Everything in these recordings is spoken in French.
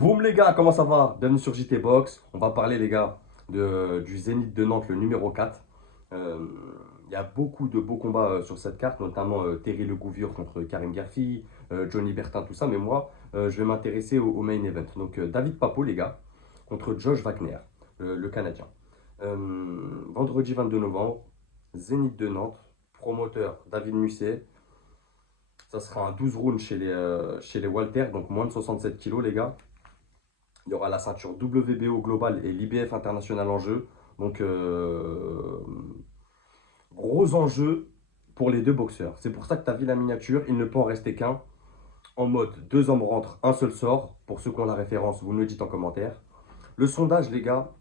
Boum les gars, comment ça va? Bienvenue sur JT Box. On va parler les gars du Zénith de Nantes, le numéro 4. Euh, Il y a beaucoup de beaux combats sur cette carte, notamment Terry Le Gouvior contre Karim Garfi, Johnny Bertin, tout ça. Mais moi, je vais m'intéresser au main event. Donc David Papo les gars, contre Josh Wagner, le Canadien. Vendredi 22 novembre, Zénith de Nantes, promoteur David Musset. Ça sera un 12 rounds chez les Walter, donc moins de 67 kilos les gars. Il y aura la ceinture WBO globale et l'IBF international en jeu. Donc, gros enjeu pour les deux boxeurs. C'est pour ça que tu as vu la miniature. Il ne peut en rester qu'un. En mode deux hommes rentrent, un seul sort. Pour ceux qui ont la référence, vous me le dites en commentaire. Le sondage, les gars,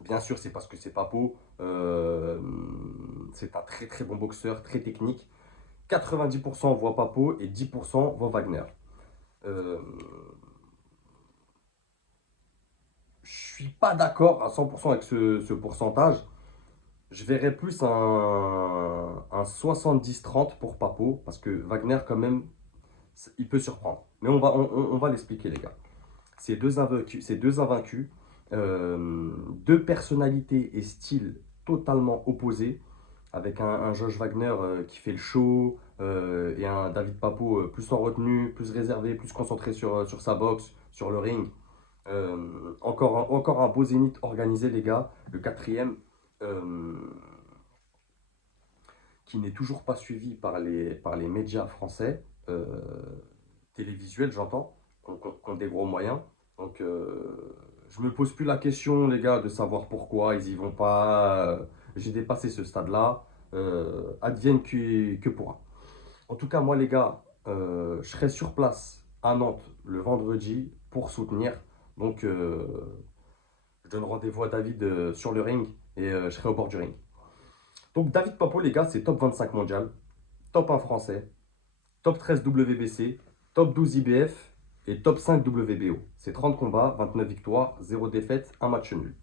bien sûr, c'est parce que c'est Papo. C'est un très très bon boxeur, très technique. 90% voient Papo et 10% voient Wagner. Euh, je suis pas d'accord à 100% avec ce pourcentage. Je verrais plus un 70-30 pour Papo, parce que Wagner, quand même, il peut surprendre. Mais on va l'expliquer, les gars. Ces deux invaincus, deux personnalités et styles totalement opposés, avec un Josh Wagner qui fait le show, et un David Papo plus en retenue, plus réservé, plus concentré sur sa boxe, sur le ring. Encore un beau zénith organisé, les gars. Le quatrième, euh, qui n'est toujours pas suivi par les médias français, télévisuels, j'entends, qui ont des gros moyens. Donc, je me pose plus la question, les gars, de savoir pourquoi ils y vont pas. J'ai dépassé ce stade-là. Advienne que pourra. En tout cas, moi, les gars, je serai sur place à Nantes le vendredi pour soutenir. Donc, je donne rendez-vous à David sur le ring et je serai au bord du ring. Donc, David Papo, les gars, c'est top 25 mondial, top 1 français, top 13 WBC, top 12 IBF et top 5 WBO. C'est 30 combats, 29 victoires, 0 défaite, 1 match nul.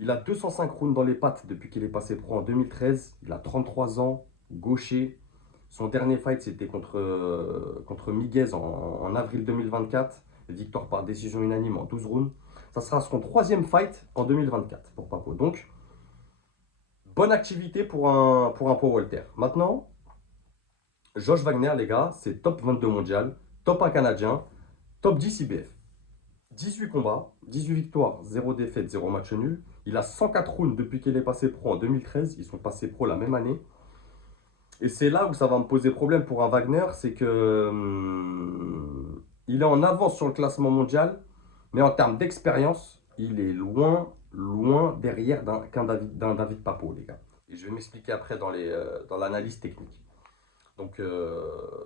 Il a 205 rounds dans les pattes depuis qu'il est passé pro en 2013. Il a 33 ans, gaucher. Son dernier fight, c'était contre Miguez en avril 2024. Victoire par décision unanime en 12 rounds. Ça sera son troisième fight en 2024 pour Papo. Donc, bonne activité pour un poids Walter. Maintenant, Josh Wagner, les gars, c'est top 22 mondial, top 1 canadien, top 10 IBF. 18 combats, 18 victoires, 0 défaite, 0 match nul. Il a 104 rounds depuis qu'il est passé pro en 2013. Ils sont passés pro la même année. Et c'est là où ça va me poser problème pour un Wagner, c'est que il est en avance sur le classement mondial, mais en termes d'expérience, il est loin, loin derrière d'un David Papo, les gars. Et je vais m'expliquer après dans l'analyse technique. Donc,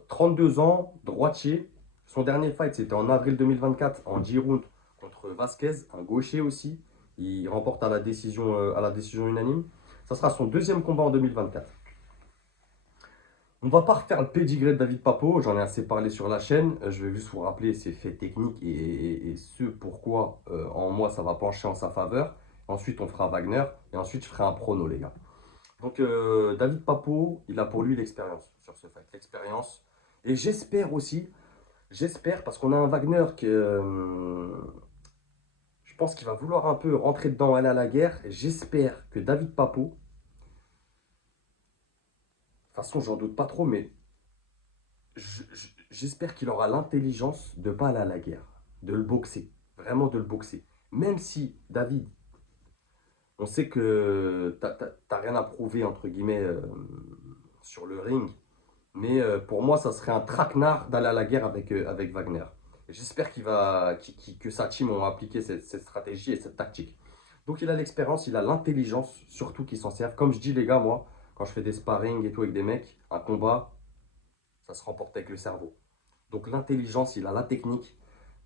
32 ans, droitier. Son dernier fight, c'était en avril 2024, en 10 rounds contre Vasquez, un gaucher aussi. Il remporte à la décision unanime. Ça sera son deuxième combat en 2024. On va pas refaire le pédigré de David Papo, j'en ai assez parlé sur la chaîne. Je vais juste vous rappeler ses faits techniques et ce pourquoi en moi ça va pencher en sa faveur. Ensuite, on fera Wagner et ensuite je ferai un prono, les gars. Donc, David Papo, il a pour lui l'expérience sur ce fight. L'expérience. Et j'espère, parce qu'on a un Wagner qui, je pense qu'il va vouloir un peu rentrer dedans, aller à la guerre. Et j'espère que David Papo, de toute façon, j'en doute pas trop, mais j'espère qu'il aura l'intelligence de ne pas aller à la guerre, de le boxer, vraiment de le boxer. Même si, David, on sait que t'as rien à prouver, entre guillemets, sur le ring. Mais pour moi, ça serait un traquenard d'aller à la guerre avec Wagner. J'espère que sa team ont appliqué cette stratégie et cette tactique. Donc il a l'expérience, il a l'intelligence, surtout qu'il s'en servent. Comme je dis les gars, moi, quand je fais des sparring et tout avec des mecs, un combat, ça se remporte avec le cerveau. Donc l'intelligence, il a la technique.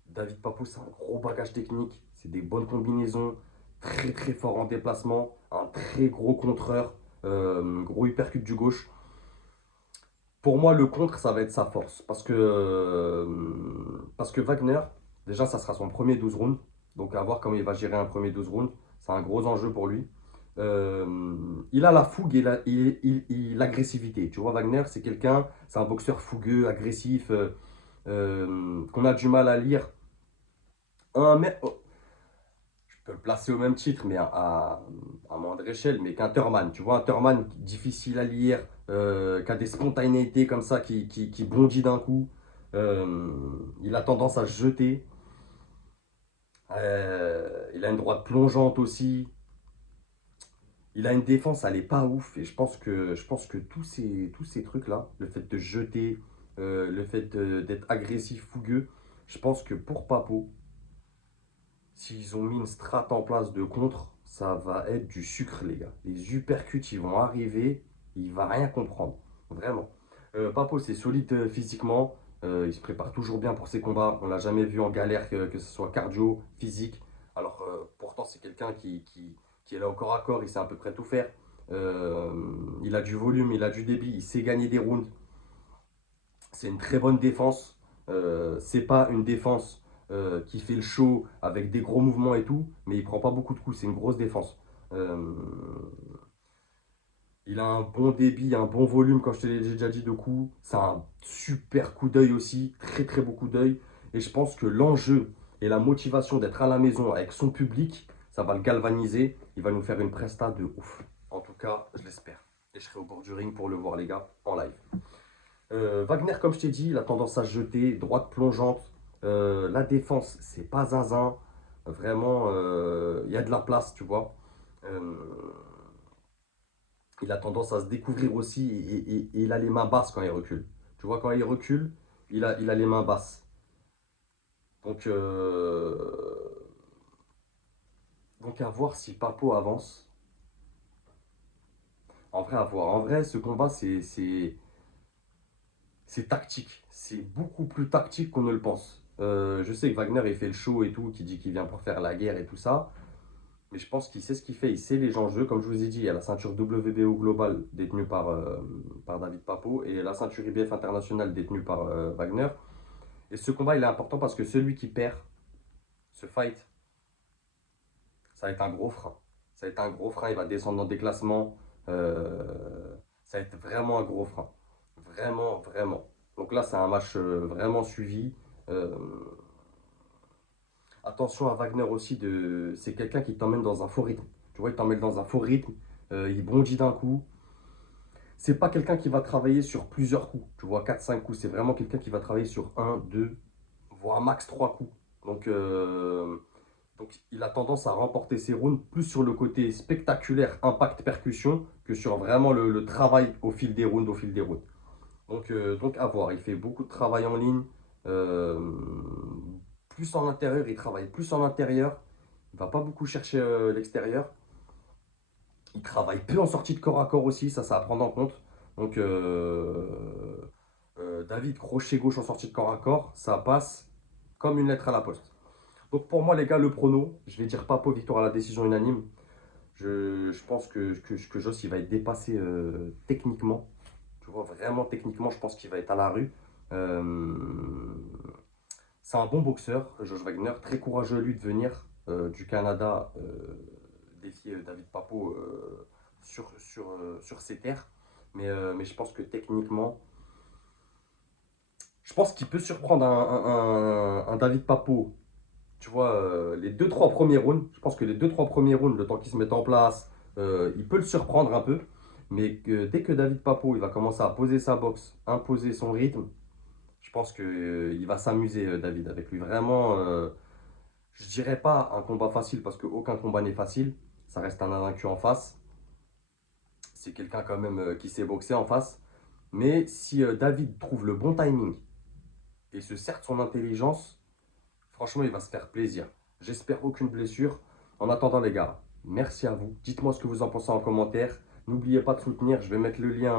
David Papou, c'est un gros bagage technique. C'est des bonnes combinaisons, très très fort en déplacement, un très gros contreur, gros uppercut du gauche. Pour moi, le contre, ça va être sa force. Parce que Wagner, déjà, ça sera son premier 12 rounds. Donc, à voir comment il va gérer un premier 12 rounds. C'est un gros enjeu pour lui. Il a la fougue et l'agressivité. Tu vois, Wagner, c'est un boxeur fougueux, agressif, qu'on a du mal à lire Je peux le placer au même titre, mais à moindre échelle, mais qu'un Thurman. Tu vois, un Thurman difficile à lire, qui a des spontanéités comme ça, qui bondit d'un coup. Il a tendance à se jeter. Il a une droite plongeante aussi. Il a une défense, elle est pas ouf. Et je pense que tous ces trucs-là, le fait de jeter, le fait d'être agressif, fougueux, je pense que pour Papo, s'ils ont mis une strat en place de contre, ça va être du sucre, les gars. Les uppercuts, ils vont arriver, il va rien comprendre. Vraiment. Papo, c'est solide physiquement. Il se prépare toujours bien pour ses combats. On l'a jamais vu en galère, que ce soit cardio, physique. Alors, pourtant, c'est quelqu'un qui est là au corps à corps. Il sait à peu près tout faire. Euh, il a du volume, il a du débit. Il sait gagner des rounds. C'est une très bonne défense. C'est pas une défense qui fait le show avec des gros mouvements et tout, mais il prend pas beaucoup de coups. C'est une grosse défense. Euh, il a un bon débit, un bon volume, comme je te l'ai déjà dit, de coups. C'est un super coup d'œil aussi, très très beau coup d'œil. Et je pense que l'enjeu et la motivation d'être à la maison avec son public, ça va le galvaniser. Il va nous faire une presta de ouf. En tout cas, je l'espère. Et je serai au bord du ring pour le voir, les gars, en live. Wagner, comme je t'ai dit, il a tendance à se jeter, droite plongeante. La défense, c'est pas zinzin. Vraiment, il y a de la place, tu vois. Euh, il a tendance à se découvrir aussi et il a les mains basses quand il recule. Tu vois, quand il recule, il a les mains basses. Donc, donc à voir si Papo avance. En vrai, à voir. En vrai, ce combat, c'est tactique. C'est beaucoup plus tactique qu'on ne le pense. Je sais que Wagner, il fait le show et tout, qui dit qu'il vient pour faire la guerre et tout ça. Mais je pense qu'il sait ce qu'il fait. Il sait les enjeux. Comme je vous ai dit, il y a la ceinture WBO globale détenue par David Papo et la ceinture IBF internationale détenue par Wagner. Et ce combat, il est important parce que celui qui perd ce fight, ça va être un gros frein. Ça va être un gros frein. Il va descendre dans des classements. Ça va être vraiment un gros frein. Vraiment, vraiment. Donc là, c'est un match vraiment suivi. Euh, Attention à Wagner aussi, c'est quelqu'un qui t'emmène dans un faux rythme. Tu vois, il t'emmène dans un faux rythme, il bondit d'un coup. C'est pas quelqu'un qui va travailler sur plusieurs coups, tu vois, quatre cinq coups. C'est vraiment quelqu'un qui va travailler sur un 2 voire max 3 coups. Donc il a tendance à remporter ses rounds plus sur le côté spectaculaire, impact, percussion, que sur vraiment le travail au fil des rounds, au fil des rounds. Donc à voir, il fait beaucoup de travail en ligne. Euh, Plus en intérieur, il travaille plus en intérieur. Il va pas beaucoup chercher l'extérieur. Il travaille peu en sortie de corps à corps aussi, ça à prendre en compte. Donc David, crochet gauche en sortie de corps à corps, ça passe comme une lettre à la poste. Donc pour moi les gars, le prono, je vais dire Papo victoire à la décision unanime. Je pense que Joss il va être dépassé techniquement. Tu vois, vraiment techniquement, je pense qu'il va être à la rue. Euh, c'est un bon boxeur, Josh Wagner, très courageux lui de venir du Canada défier David Papo sur ses terres. Mais je pense que techniquement, je pense qu'il peut surprendre un David Papo. Tu vois, les deux trois premiers rounds, je pense que les deux trois premiers rounds, le temps qu'ils se mettent en place, il peut le surprendre un peu. Mais dès que David Papo il va commencer à poser sa boxe, imposer son rythme, je pense qu'il va s'amuser, David, avec lui. Vraiment, je dirais pas un combat facile parce qu'aucun combat n'est facile. Ça reste un invaincu en face. C'est quelqu'un quand même qui sait boxer en face. Mais si David trouve le bon timing et se sert de son intelligence, franchement, il va se faire plaisir. J'espère aucune blessure. En attendant, les gars, merci à vous. Dites-moi ce que vous en pensez en commentaire. N'oubliez pas de soutenir. Je vais mettre le lien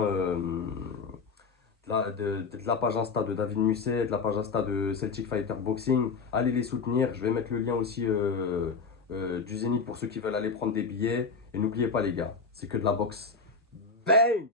de la page Insta de David Musset, de la page Insta de Celtic Fighter Boxing. Allez les soutenir. Je vais mettre le lien aussi du Zénith pour ceux qui veulent aller prendre des billets. Et n'oubliez pas, les gars, c'est que de la boxe. Bang!